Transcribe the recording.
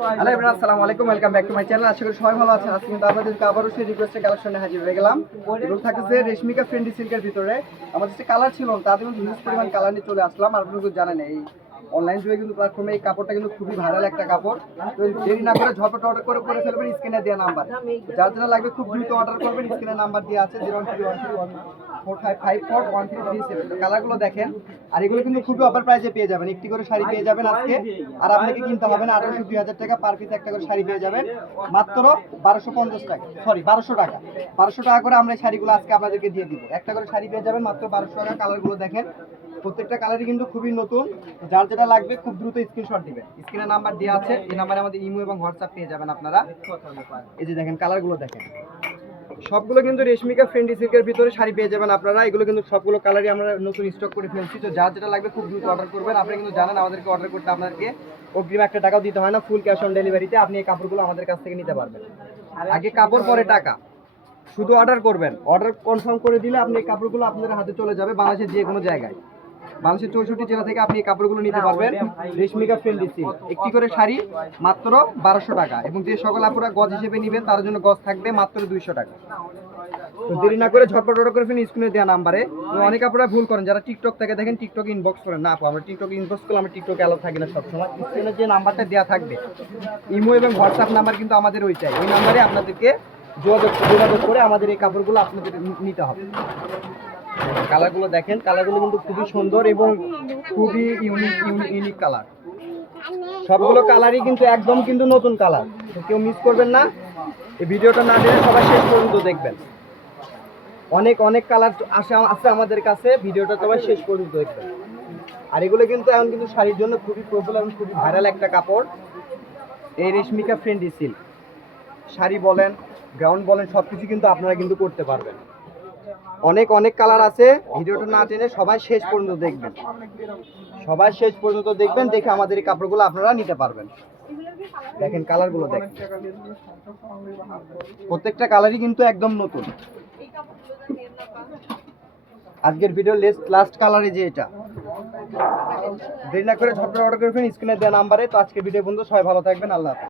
Hello everyone, আসসালামু আলাইকুম, welcome back to my channel. আশা করি সবাই ভালো আছেন। আজকে কিন্তু আপনাদেরকে আবারও সেই রিকোয়েস্টে কালেকশনে হাজির হয়ে গেলাম। এগুলো থাকতেছে রেশমিকা ফ্রেন্ডি সিল্কের ভিতরে। আমাদের যে কালার ছিল তাদের কিন্তু হিউজ পরিমাণ কালার নিয়ে চলে আসলাম। আর আপনারা জানেন এই অনলাইন যুগে কিন্তু প্ল্যাটফর্মে এই কাপড়টা কিন্তু খুবই ভাইরাল একটা কাপড়। তো দেরি না করে ঝটপট অর্ডার করে ফেলবেন স্ক্রিনে দেওয়া নাম্বার। যার জন্য লাগবে খুব দ্রুত অর্ডার করবেন। স্ক্রিনে নাম্বার দেওয়া আছে 0131314554137। কালারগুলো দেখেন। আর এগুলো কিন্তু খুবই অফার প্রাইসে পেয়ে যাবেন। একটি করে শাড়ি পেয়ে যাবেন আজকে। আর আপনাকে কিনতে হবে না 1800-2000 টাকা পার পিস একটা করে শাড়ি পেয়ে যাবেন মাত্র 1250 টাকা, সরি 1200 টাকা। 1200 টাকা করে আমরা এই শাড়িগুলো আজকে আপনাদেরকে দিয়ে দিব। একটা করে শাড়ি পেয়ে যাবেন মাত্র 1200 টাকা। কালারগুলো দেখেন, প্রত্যেকটা কালারই কিন্তু খুবই নতুন। যার যেটা লাগবে খুব দ্রুত স্ক্রিনশট দিবেন। স্ক্রিনে নাম্বার দেওয়া আছে, এই নাম্বারে আমাদের ইমো এবং হোয়াটসঅ্যাপ পেয়ে যাবেন আপনারা। এই যে দেখেন কালারগুলো দেখেন, সবগুলো কিন্তু রেশমিকা ফ্রেন্ডি সিল্কের ভিতরে শাড়ি পেয়ে যাবেন আপনারা। এগুলো কিন্তু সবগুলো কালারই আমরা নতুন স্টক করে ফেলছি। তো যার যেটা লাগবে খুব দ্রুত অর্ডার করবেন। আপনি কিন্তু জানেন আমাদেরকে অর্ডার করতে আপনাদেরকে অগ্রিম একটা টাকাও দিতে হয় না, ফুল ক্যাশ অন ডেলিভারিতে আপনি এই কাপড়গুলো আমাদের কাছ থেকে নিতে পারবেন। আগে কাপড় পরে টাকা, শুধু অর্ডার করবেন। অর্ডার কনফার্ম করে দিলে আপনি এই কাপড়গুলো আপনাদের হাতে চলে যাবে বাংলাদেশের যে কোনো জায়গায়। বাংলাদেশের 64 জেলা থেকে আপনি এই কাপড়গুলো নিতে পারবেন। রেশমিকা ফ্রেন্ডি সিল্ক, একটি করে শাড়ি মাত্র 1200 টাকা। এবং যে সকল আপুরা গজ হিসেবে নেবেন তার জন্য গজ থাকবে মাত্র 200 টাকা। তো দেরি না করে ঝটপট অর্ডার করে ফেলুন স্ক্রিনে দেওয়া নাম্বারে। অনেক আপনারা ভুল করেন, যারা টিকটক থেকে দেখেন টিকটক ইনবক্স করেন না আপু, আমরা টিকটক ইনবক্স করলে আমরা টিকটকে অ্যালাউ থাকি না সবসময়। স্ক্রিনে যে নাম্বারটা দেওয়া থাকবে ইমো এবং হোয়াটসঅ্যাপ নাম্বার কিন্তু আমাদের ওইটাই, ওই নাম্বারে আপনাদেরকে যোগাযোগ করে আমাদের এই কাপড়গুলো আপনাদের নিতে হবে। কালারগুলো দেখেন, কালারগুলো কিন্তু খুবই সুন্দর এবং খুবই ইউনিক কালার। সবগুলো কালারই কিন্তু একদম কিন্তু নতুন কালার। কেউ মিস করবেন না, এই ভিডিওটা না দেখে সবাই শেষ পর্যন্ত দেখবেন। অনেক কালার আছে আমাদের কাছে, ভিডিওটা সবাই শেষ পর্যন্ত দেখবেন। আর এগুলো কিন্তু এখন কিন্তু শাড়ির জন্য খুবই পপুলার এবং খুবই ভাইরাল একটা কাপড়, এই রেশমিকা ফ্রেন্ডি সিল্ক। শাড়ি বলেন, গাউন বলেন, সব কিছু কিন্তু আপনারা কিন্তু করতে পারবেন। অনেক কালার আছে, ভিডিওটা না টেনে সবাই শেষ পর্যন্ত দেখবেন। সবাই শেষ পর্যন্ত দেখবেন, দেখে আমাদের এই কাপড়গুলো আপনারা নিতে পারবেন। দেখেন কালারগুলো দেখেন, প্রত্যেকটা কালারই কিন্তু একদম নতুন। আজকের ভিডিও লাস্ট কালারে যে এটা, দেরি না করে ঝটপট অর্ডার করে ফেলুন স্ক্রিনে দেওয়া নাম্বারে। তো আজকের ভিডিও বন্ধু সবাই ভালো থাকবেন, আল্লাহ হাফেজ।